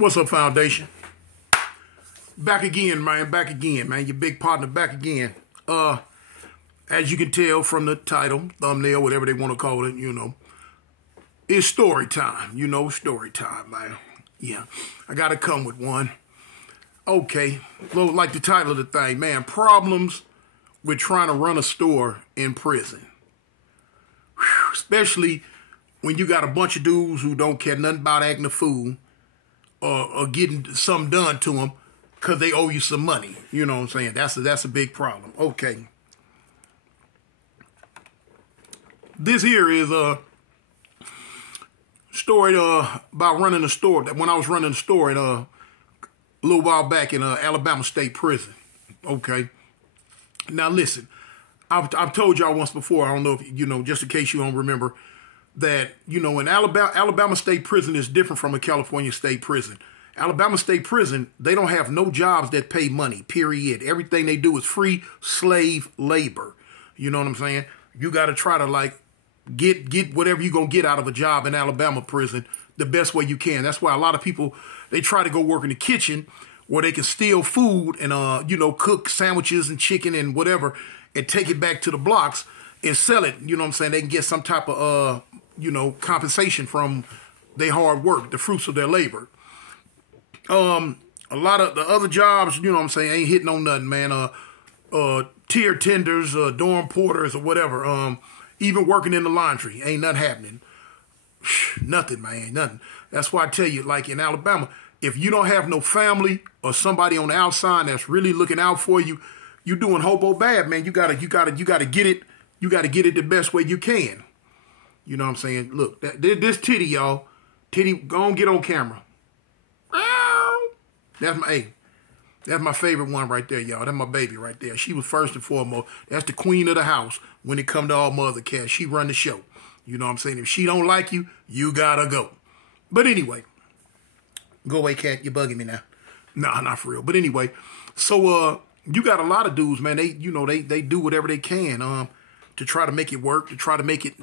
What's up, Foundation? Back again, man. Back again, man. Your big partner back again. As you can tell from the title, thumbnail, whatever they want to call it, it's story time. Story time, man. Yeah, I got to come with one. Okay, well, like the title of the thing, man. Problems with trying to run a store in prison. Whew, especially when you got a bunch of dudes who don't care nothing about acting a fool or getting something done to them because they owe you some money. You know what I'm saying? That's a big problem. Okay. This here is a story about running a store. When I was running a store a little while back in Alabama State Prison. Okay. Now listen, I've told y'all once before. I don't know if just in case you don't remember, that in Alabama State Prison is different from a California State Prison. Alabama State Prison, they don't have no jobs that pay money, period. Everything they do is free slave labor. You know what I'm saying? You got to try to get whatever you're going to get out of a job in Alabama prison the best way you can. That's why a lot of people, they try to go work in the kitchen where they can steal food and, cook sandwiches and chicken and whatever and take it back to the blocks and sell it. You know what I'm saying? They can get some type of, compensation from their hard work, the fruits of their labor. A lot of the other jobs, ain't hitting on nothing, man. Tier tenders, dorm porters or whatever. Even working in the laundry, ain't nothing happening. Nothing, man, nothing. That's why I tell you, like in Alabama, if you don't have no family or somebody on the outside that's really looking out for you, you doing hobo bad, man. You gotta get it. You gotta get it the best way you can. You know what I'm saying? Look, this titty, y'all. Titty, go on, get on camera. That's my favorite one right there, y'all. That's my baby right there. She was first and foremost. That's the queen of the house when it come to all mother cats. She run the show. You know what I'm saying? If she don't like you, you gotta go. But anyway, go away, cat. You're bugging me now. Nah, not for real. But anyway, so you got a lot of dudes, man. They do whatever they can to try to make it work, to try to make it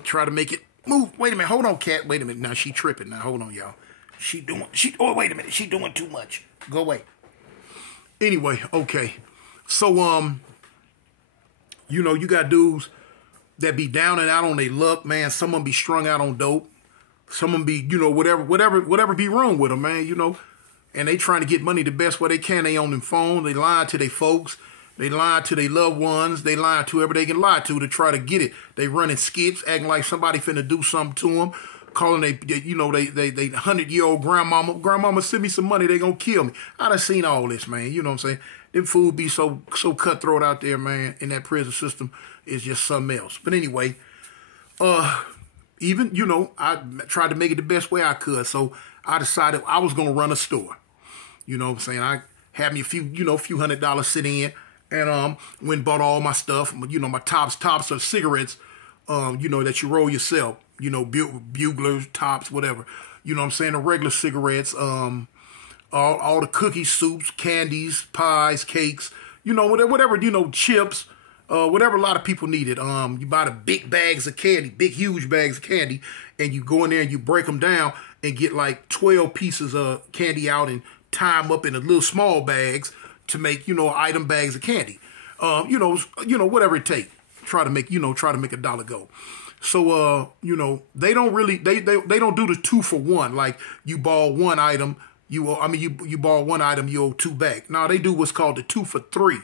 move. Wait a minute. Hold on, cat. Wait a minute. Now she tripping. Now hold on, y'all. Oh, wait a minute. She doing too much. Go away. Anyway, okay. So, you got dudes that be down and out on their luck, man. Some of them be strung out on dope. Some of them be, whatever be wrong with them, man, And they trying to get money the best way they can. They on them phone. They lying to their folks. They lying to their loved ones. They lying to whoever they can lie to try to get it. They running skits, acting like somebody finna do something to them. Calling they 100-year-old grandmama. Grandmama, send me some money. They gonna kill me. I done seen all this, man. You know what I'm saying? Them food be so cutthroat out there, man. In that prison system is just something else. But anyway, even I tried to make it the best way I could. So I decided I was gonna run a store. You know what I'm saying? I had me a few $100 sitting in, and went and bought all my stuff. My tops are cigarettes. That you roll yourself. Buglers, tops, whatever. You know what I'm saying? The regular cigarettes, all the cookies, soups, candies, pies, cakes, whatever, chips, whatever a lot of people needed. You buy the big bags of candy, big, huge bags of candy, and you go in there and you break them down and get like 12 pieces of candy out and tie them up in the little small bags to make, item bags of candy. Whatever it takes. Try to make a dollar go. So, they don't really, they don't do the 2-for-1. Like you bought one item, you bought one item, you owe 2 back. Now they do what's called the 2-for-3.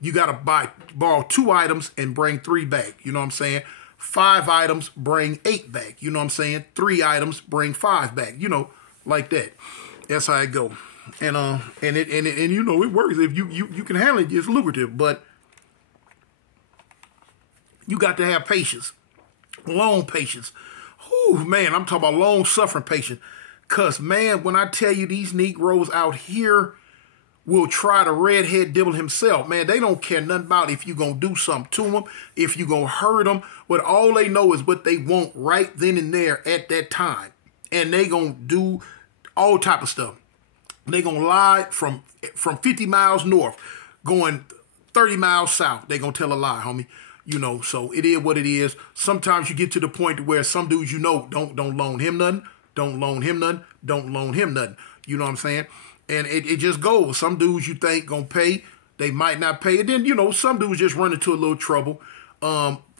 You got to borrow 2 items and bring 3 back. You know what I'm saying? 5 items, bring 8 back. You know what I'm saying? 3 items, bring 5 back. Like that. That's how it go. And it works. If you can handle it, it's lucrative, but you got to have patience. Long patience. Whew, man, I'm talking about long-suffering patience. Because, man, when I tell you these Negroes out here will try to redhead devil himself, man, they don't care nothing about if you're going to do something to them, if you're going to hurt them. But all they know is what they want right then and there at that time. And they going to do all type of stuff. They going to lie from 50 miles north, going 30 miles south. They going to tell a lie, homie. So it is what it is. Sometimes you get to the point where some dudes, don't loan him nothing. Don't loan him nothing. Don't loan him nothing. You know what I'm saying? And it just goes. Some dudes you think gonna pay, they might not pay. And then, you know, some dudes just run into a little trouble.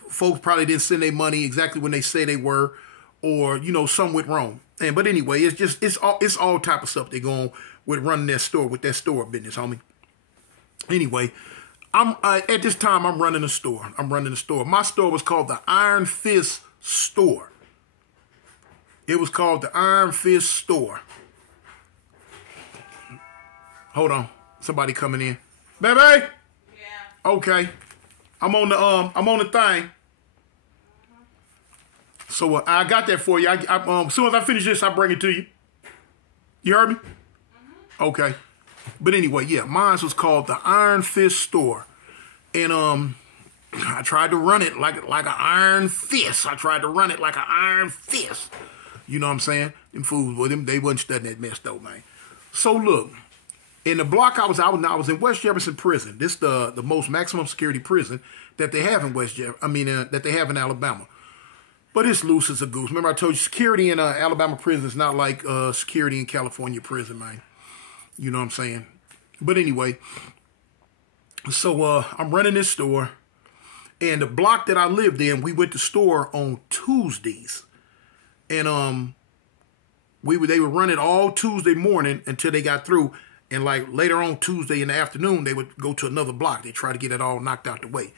Folks probably didn't send their money exactly when they say they were, or, you know, some went wrong. But anyway, it's all type of stuff they go on with running that store, with that store business, homie. Anyway, at this time I'm running a store. My store was called the Iron Fist Store. It was called the Iron Fist Store. Hold on. Somebody coming in. Baby? Yeah. Okay. I'm on the thing. So I got that for you. As soon as I finish this, I'll bring it to you. You heard me? Okay. But anyway, yeah, mine was called the Iron Fist Store. And I tried to run it like an iron fist. You know what I'm saying? Them fools with them, they wasn't studying that mess though, man. So look, in the block I was in West Jefferson Prison. This the most maximum security prison that they have in that they have in Alabama. But it's loose as a goose. Remember I told you security in Alabama prison is not like security in California prison, man. You know what I'm saying? But anyway, so I'm running this store. And the block that I lived in, we went to store on Tuesdays. And they would run it all Tuesday morning until they got through. And like later on Tuesday in the afternoon, they would go to another block. They try to get it all knocked out the way.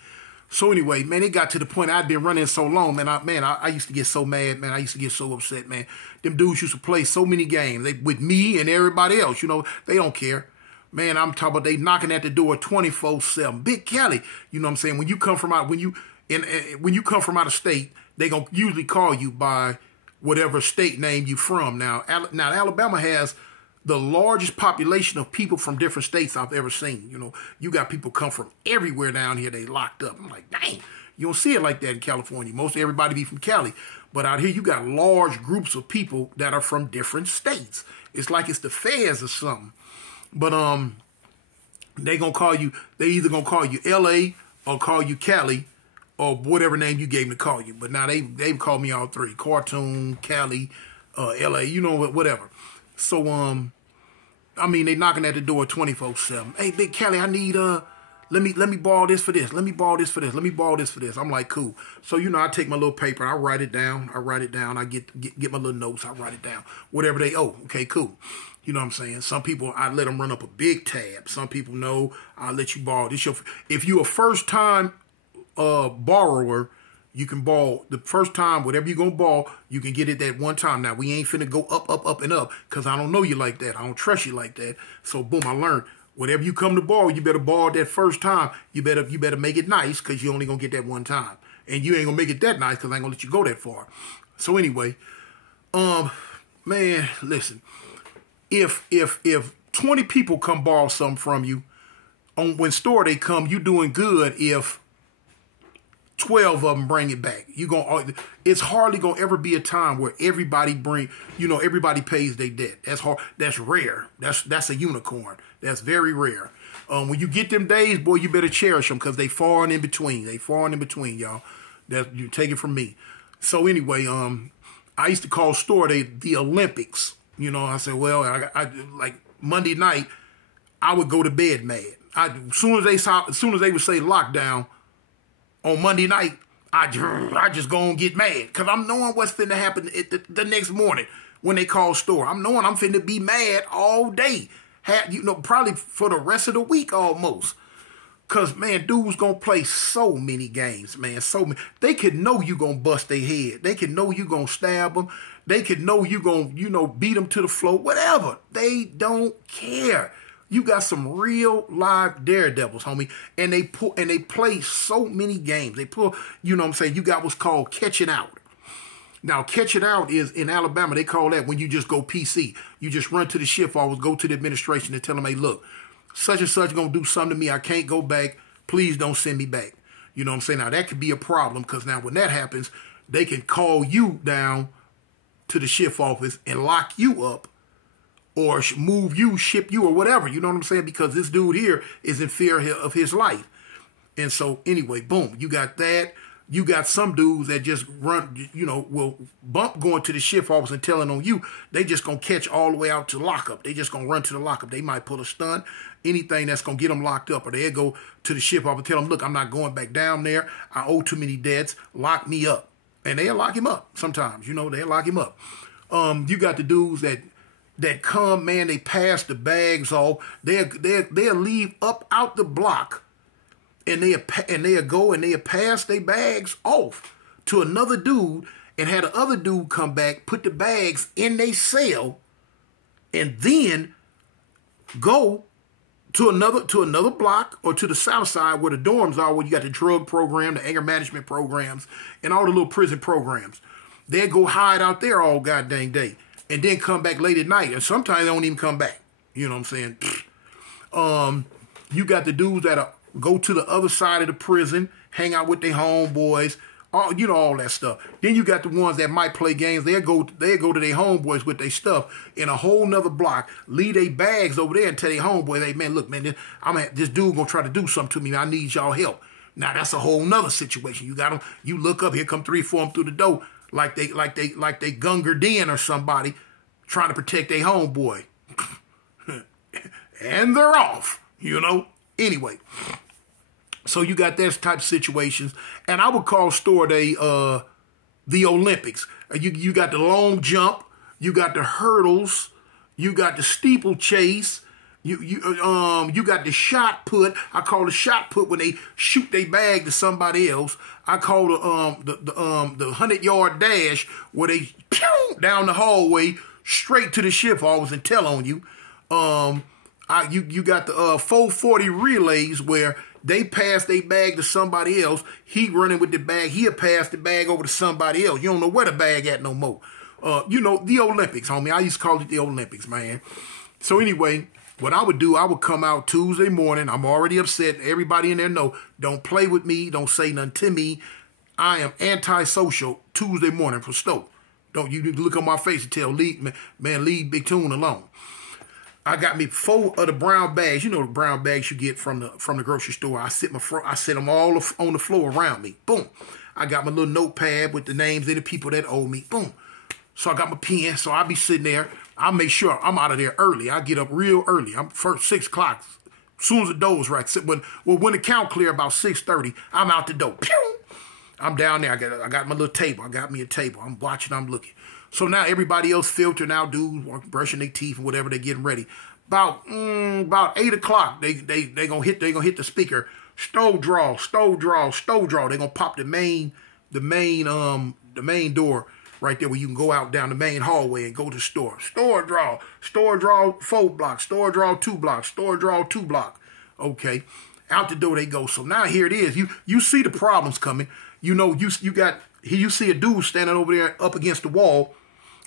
So anyway, man, it got to the point I'd been running so long, man. I used to get so mad, man. I used to get so upset, man. Them dudes used to play so many games with me and everybody else. You know, they don't care. Man, I'm talking about they knocking at the door 24/7. Big Cali, you know what I'm saying? When you come from out of state, they gonna usually call you by whatever state name you from. Now Alabama has the largest population of people from different states I've ever seen. You know, you got people come from everywhere down here. They locked up. I'm like, dang, you don't see it like that in California. Most everybody be from Cali, but out here you got large groups of people that are from different states. It's like it's the feds or something. But they gonna call you. They either gonna call you L.A. or call you Cali, or whatever name you gave them to call you. But now they've called me all three: Cartoon, Cali, L.A. You know, whatever. So they knocking at the door 24/7. Hey, Big Cali, I need let me borrow this for this. Let me borrow this for this. Let me borrow this for this. I'm like, cool. So you know, I take my little paper, I write it down. I get my little notes. I write it down. Whatever they owe. Okay, cool. You know what I'm saying? Some people, I let them run up a big tab. Some people know I'll let you borrow this. If you're a first-time borrower, you can borrow the first time, whatever you're going to borrow, you can get it that one time. Now, we ain't finna go up, and up, because I don't know you like that. I don't trust you like that. So, boom, I learned. Whatever you come to borrow, you better borrow that first time. You better make it nice, because you're only going to get that one time. And you ain't going to make it that nice, because I ain't going to let you go that far. So, anyway, man, listen. If 20 people come borrow something from you, when store they come, you doing good if 12 of them bring it back. It's hardly gonna ever be a time where everybody pays their debt. That's hard. That's rare. That's a unicorn. That's very rare. When you get them days, boy, you better cherish them, because they far and in between. Y'all. That you take it from me. So anyway, I used to call store the Olympics. You know, I said, well, I like Monday night, I would go to bed mad. As soon as they would say lockdown on Monday night, I just go and get mad, because I'm knowing what's finna happen the next morning when they call store. I'm knowing I'm finna be mad all day. Probably for the rest of the week almost. Because, man, dudes gonna play so many games, man. So many. They could know you gonna bust their head. They could know you gonna stab them. They could know you gonna, beat them to the floor. Whatever. They don't care. You got some real live daredevils, homie. And they play so many games. They pull, you know what I'm saying? You got what's called catching out. Now, catching out is, in Alabama, they call that when you just go PC. You just run to the shift office, go to the administration and tell them, hey, look, such and such gonna do something to me. I can't go back. Please don't send me back. You know what I'm saying? Now, that could be a problem, because now when that happens, they can call you down to the shift office and lock you up, or move you, ship you, or whatever. You know what I'm saying? Because this dude here is in fear of his life. And so, anyway, boom, you got that. you got some dudes that just run, will bump going to the shift office and telling on you. They just going to catch all the way out to lockup. They just going to run to the lockup. They might pull a stunt, anything that's going to get them locked up. Or they'll go to the shift office and tell them, look, I'm not going back down there. I owe too many debts. Lock me up. And they'll lock him up sometimes. They'll lock him up. You got the dudes that come, man, they pass the bags off. They'll leave up out the block. And they'll go and they'll pass their bags off to another dude and have the other dude come back, put the bags in their cell, and then go to another block or to the south side where the dorms are, where you got the drug program, the anger management programs, and all the little prison programs. They'll go hide out there all goddamn day and then come back late at night. And sometimes they don't even come back. You know what I'm saying? You got the dudes that go to the other side of the prison, hang out with their homeboys, all that stuff. Then you got the ones that might play games. They'll go to their homeboys with their stuff in a whole nother block, leave their bags over there and tell their homeboys, hey, man, look, man, this dude going to try to do something to me. I need y'all help. Now, that's a whole nother situation. You got them, you look up, here come 3, 4 of them through the door like they Gunga Din or somebody trying to protect their homeboy. And they're off, Anyway. So you got that type of situations, and I would call store day the Olympics. You got the long jump, you got the hurdles, you got the steeplechase, you got the shot put. I call the shot put when they shoot their bag to somebody else. I call the 100-yard dash where they pew down the hallway straight to the shift office and tell on you. You got the 440 relays where they pass their bag to somebody else. He running with the bag. He'll pass the bag over to somebody else. You don't know where the bag at no more. The Olympics, homie. I used to call it the Olympics, man. So anyway, what I would do, I would come out Tuesday morning. I'm already upset. Everybody in there know. Don't play with me. Don't say nothing to me. I am antisocial Tuesday morning for Stoke. Don't you look on my face and tell leave Big Tune alone. I got me 4 of the brown bags. The brown bags you get from the grocery store. I set them all on the floor around me. Boom. I got my little notepad with the names of the people that owe me. Boom. So I got my pen. So I be sitting there. I make sure I'm out of there early. I get up real early. I'm first 6 o'clock. As soon as the door's right. When the count clear about 6:30, I'm out the door. Pew! I'm down there. I got my little table. I got me a table. I'm watching. I'm looking. So now everybody else filtering out, dudes brushing their teeth and whatever, they getting ready. About 8 o'clock, they gonna hit the speaker. Stove draw. They're gonna pop the main door right there where you can go out down the main hallway and go to the store. Store draw 4 blocks. Store draw 2 blocks. Store draw 2 blocks. Okay, out the door they go. So now here it is. You see the problems coming. You see a dude standing over there up against the wall,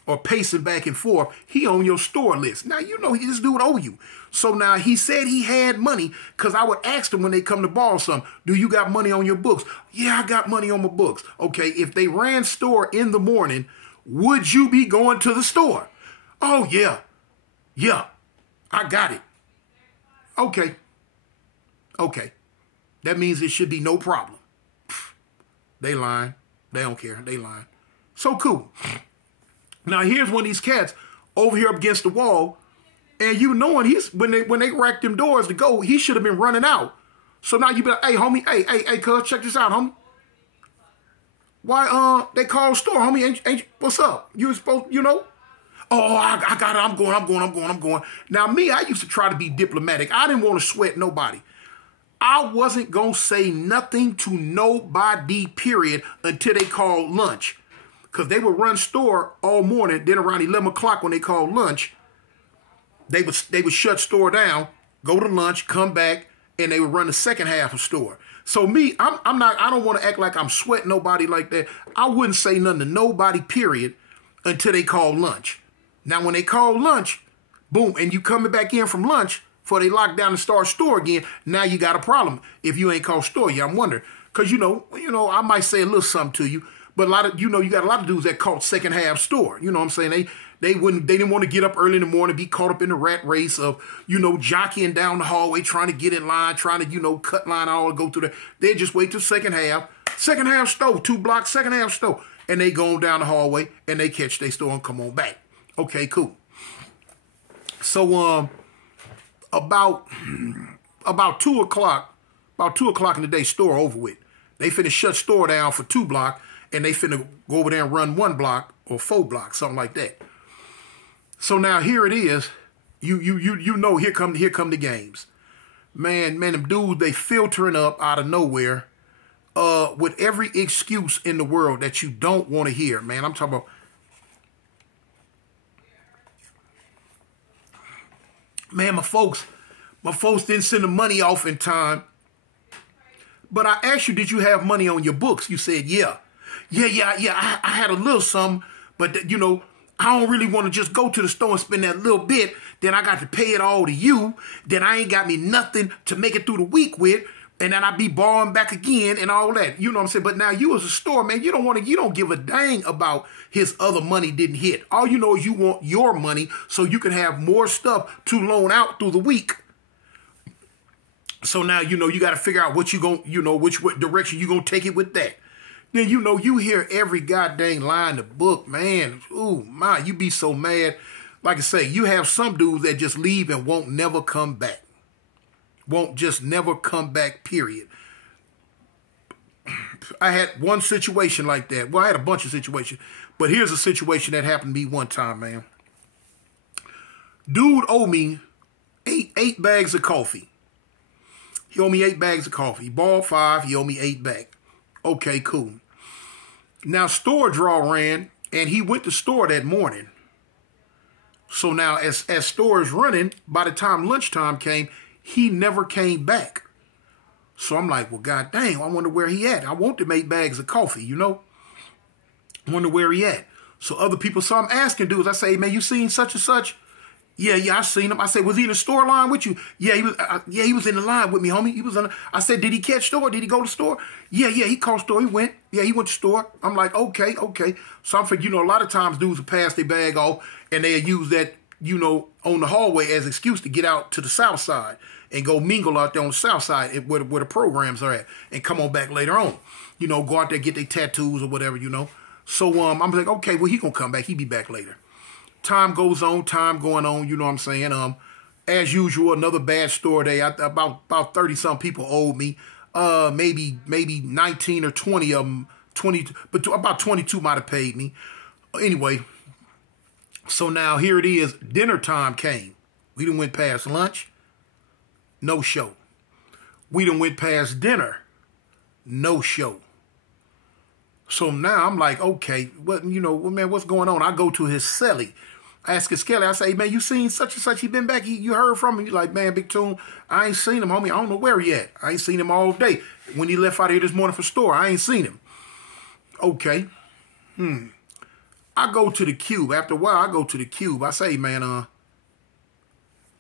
or pacing back and forth. He on your store list. Now, this dude owe you. So now he said he had money, because I would ask them when they come to borrow something, do you got money on your books? Yeah, I got money on my books. Okay, if they ran store in the morning, would you be going to the store? Oh, yeah. Yeah, I got it. Okay. That means it should be no problem. They lying. They don't care. They lying. So cool. Now here's one of these cats over here up against the wall, and when they racked them doors to go, he should have been running out. So now you be like, hey homie, hey, cuz, check this out, homie. Why they call store, homie? Ain't what's up? You was supposed, Oh, I got it. I'm going. Now me, I used to try to be diplomatic. I didn't want to sweat nobody. I wasn't gonna say nothing to nobody, period, until they called lunch. Because they would run store all morning. Then around 11 o'clock when they called lunch, they would shut store down, go to lunch, come back, and they would run the second half of store. So me, I don't want to act like I'm sweating nobody like that. I wouldn't say nothing to nobody, period, until they called lunch. Now when they call lunch, boom, and you coming back in from lunch before they lock down and start store again, now you got a problem. If you ain't called store, yeah, I'm wondering. Because I might say a little something to you. But you got a lot of dudes that caught second half store. You know what I'm saying? They didn't want to get up early in the morning, be caught up in the rat race of, jockeying down the hallway, trying to get in line, trying to, cut line all and go through there. They just wait till second half, Second half store, 2 blocks, second half store. And they go on down the hallway and they catch their store and come on back. Okay, cool. So about 2 o'clock, in the day, store over with. They finna shut store down for 2 blocks and they finna go over there and run 1 block or 4 blocks, something like that. So now here it is. You know, here come the games. Man, them dudes, they filtering up out of nowhere with every excuse in the world that you don't want to hear, man. I'm talking about, man, my folks didn't send the money off in time. But I asked you, did you have money on your books? You said, yeah. I had a little something, but, you know, I don't really want to just go to the store and spend that little bit. Then I got to pay it all to you. Then I ain't got me nothing to make it through the week with. And then I be borrowing back again and all that. You know what I'm saying? But now you as a store, man, you don't give a dang about his other money didn't hit. All you know is you want your money so you can have more stuff to loan out through the week. So now, you know, you got to figure out what you going, you know, which direction you going to take it with that. Then, you know, you hear every goddamn line in the book, man. Ooh, my, you be so mad. Like I say, you have some dudes that just leave and won't never come back. Won't just never come back, period. I had one situation like that. Well, I had a bunch of situations. But here's a situation that happened to me one time, man. Dude owed me eight bags of coffee. He owed me 8 bags of coffee. He borrowed 5. He owed me 8 back. Okay, cool. Now, store draw ran, and he went to store that morning. So now, as store is running, by the time lunchtime came, he never came back. So I'm like, well, god dang, I wonder where he at. I want them 8 bags of coffee, you know? I wonder where he at. So other people, so I'm asking dudes, I say, hey, man, you seen such and such? Yeah, I seen him. I said, was he in the store line with you? Yeah, he was in the line with me, homie. He was I said, did he catch store? Did he go to store? Yeah, he caught store. He went. Yeah, he went to store. I'm like, okay. So I'm thinking, you know, a lot of times dudes will pass their bag off and they'll use that, you know, on the hallway as an excuse to get out to the south side and go mingle out there on the south side where the programs are at and come on back later on. You know, go out there, get their tattoos or whatever, you know. So I'm like, okay, well, he gonna come back. He be back later. Time goes on, time going on, you know what I'm saying? As usual, another bad store day. About 30-some people owed me. Maybe 19 or 20 of them, but about 22 might have paid me. Anyway, so now here it is. Dinner time came. We done went past lunch. No show. We done went past dinner. No show. So now I'm like, okay, man, what's going on? I go to his celly. I ask his Kelly, I say, hey, man, you seen such and such? He been back? You heard from him? He's like, man, Big Tune, I ain't seen him, homie. I don't know where he at. I ain't seen him all day. When he left out here this morning for store, I ain't seen him. Okay. I go to the cube. After a while, I go to the cube. I say, man,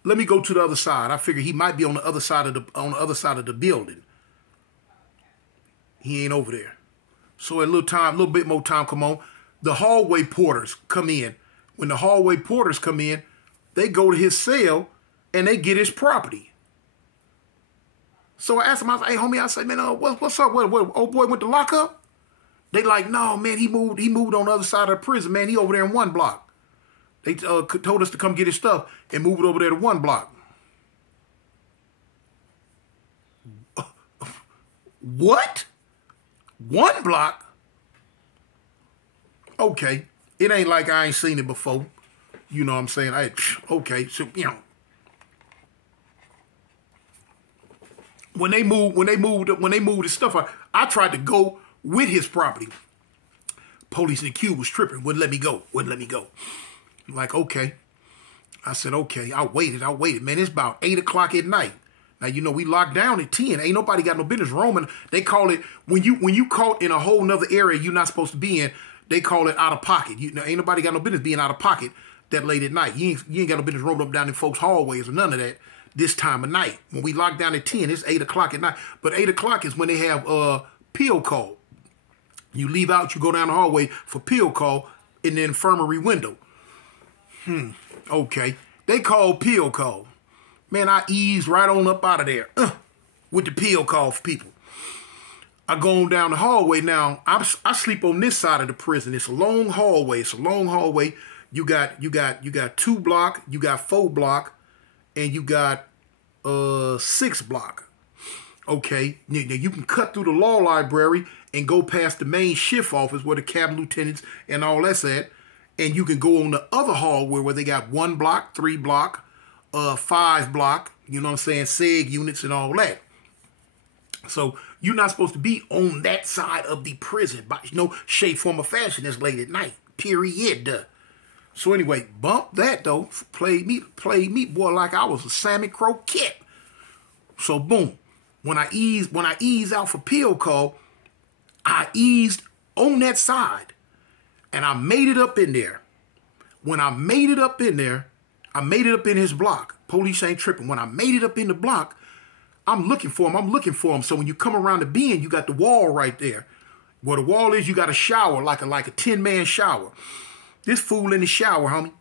let me go to the other side. I figure he might be on the other side of the building. He ain't over there. So a little bit more time come on. The hallway porters come in. When the hallway porters come in, they go to his cell and they get his property. So I asked him, I said, hey, homie, I said, man, what's up? What, old boy went to lock up? They like, no, man, he moved on the other side of the prison, man. He over there in 1 block. They told us to come get his stuff and move it over there to 1 block. What? 1 block? Okay. It ain't like I ain't seen it before. You know what I'm saying? Okay, so, you know. When they moved his stuff out, I tried to go with his property. Police in the queue was tripping, wouldn't let me go. I'm like, okay. I said, okay. I waited. Man, it's about 8 o'clock at night. Now, you know, we locked down at 10. Ain't nobody got no business roaming. They call it, when you caught in a whole nother area you're not supposed to be in, they call it out of pocket. Ain't nobody got no business being out of pocket that late at night. You ain't got no business roaming up down in folks' hallways or none of that this time of night. When we lock down at 10, it's 8 o'clock at night. But 8 o'clock is when they have pill call. You leave out, you go down the hallway for pill call in the infirmary window. Okay. They call pill call. Man, I eased right on up out of there with the pill call for people. I go on down the hallway. Now I sleep on this side of the prison. It's a long hallway. It's a long hallway. You got 2 block, you got 4 block, and you got 6 block. Okay, now you can cut through the law library and go past the main shift office where the captain lieutenants and all that's at, and you can go on the other hallway where they got 1 block, 3 block, 5 block. You know what I'm saying? SEG units and all that. So you're not supposed to be on that side of the prison by no shape, form, or fashion. That's late at night. Period. So anyway, bump that though. Played me, boy, like I was a Sammy Croquette. So boom, when I eased out for pill call, I eased on that side, and I made it up in there. When I made it up in there, I made it up in his block. Police ain't tripping. When I made it up in the block, I'm looking for him. So when you come around the bend, you got the wall right there. Where the wall is, you got a shower, like a 10-man shower. This fool in the shower, homie,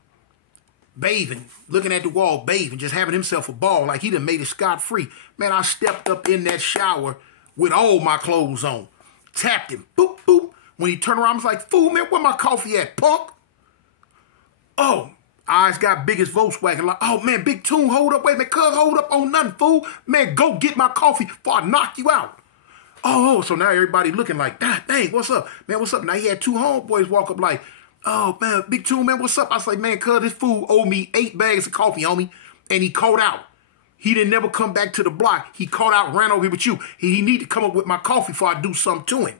bathing, looking at the wall, bathing, just having himself a ball like he done made it scot-free. Man, I stepped up in that shower with all my clothes on. Tapped him. Boop, boop. When he turned around, I was like, fool, man, where my coffee at, punk? Oh, eyes got big as Volkswagen. Like, oh, man, Big Tune, hold up. Wait, man, cuz, hold up on nothing, fool. Man, go get my coffee before I knock you out. Oh, so now everybody looking like, dang, what's up? Man, what's up? Now he had 2 homeboys walk up like, oh, man, Big Tune, man, what's up? I was like, man, cuz, this fool owed me 8 bags of coffee, homie. And he caught out. He didn't never come back to the block. He caught out, ran over here with you. He need to come up with my coffee before I do something to him.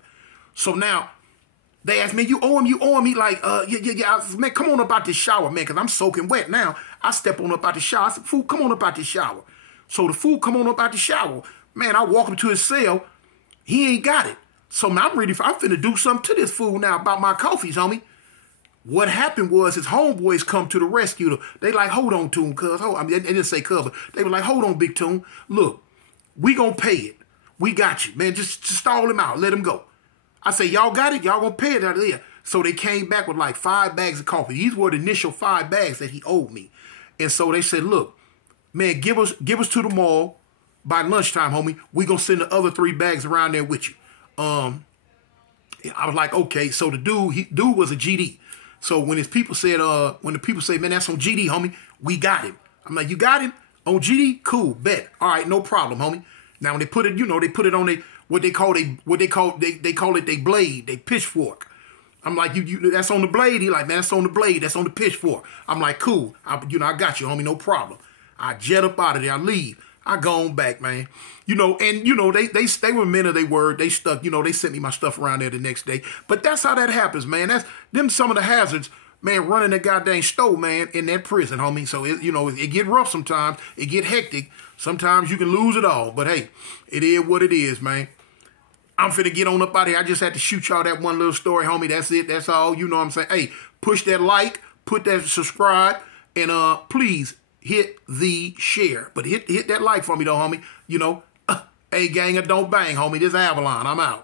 So now, they asked me, you owe him? He like, yeah. I said, man, come on up out this shower, man, because I'm soaking wet now. I step on up out the shower. I said, fool, come on up out this shower. So the fool come on up out the shower. Man, I walk him to his cell. He ain't got it. So man, I'm finna do something to this fool now about my coffees, homie. What happened was his homeboys come to the rescue. They like, hold on, Tune, cuz. I mean, they didn't say cuz, but they were like, hold on, Big Tune. Look, we gonna pay it. We got you, man. Just stall him out. Let him go. I say, y'all got it? Y'all gonna pay it out of there. So they came back with like 5 bags of coffee. These were the initial 5 bags that he owed me. And so they said, look, man, give us to the mall by lunchtime, homie. We gonna send the other 3 bags around there with you. I was like, okay. So the dude was a GD. So when his people said, when the people say, man, that's on GD, homie, we got him. I'm like, you got him? On GD? Cool, bet. All right, no problem, homie. Now when they put it, they put it on they call it they blade, they pitchfork. I'm like, you that's on the blade. He like, man, that's on the blade, that's on the pitchfork. I'm like, cool. I got you, homie, no problem. I jet up out of there, I leave. I go on back, man. They were men of their word. They stuck, they sent me my stuff around there the next day. But that's how that happens, man. That's them some of the hazards, man, running that goddamn store, man, in that prison, homie. So, it get rough sometimes. It get hectic. Sometimes you can lose it all. But, hey, it is what it is, man. I'm finna get on up out here. I just had to shoot y'all that one little story, homie. That's it. That's all. You know what I'm saying? Hey, push that like, put that subscribe, and please hit the share. But hit that like for me, though, homie. Hey, gang, don't bang, homie. This is Avalon. I'm out.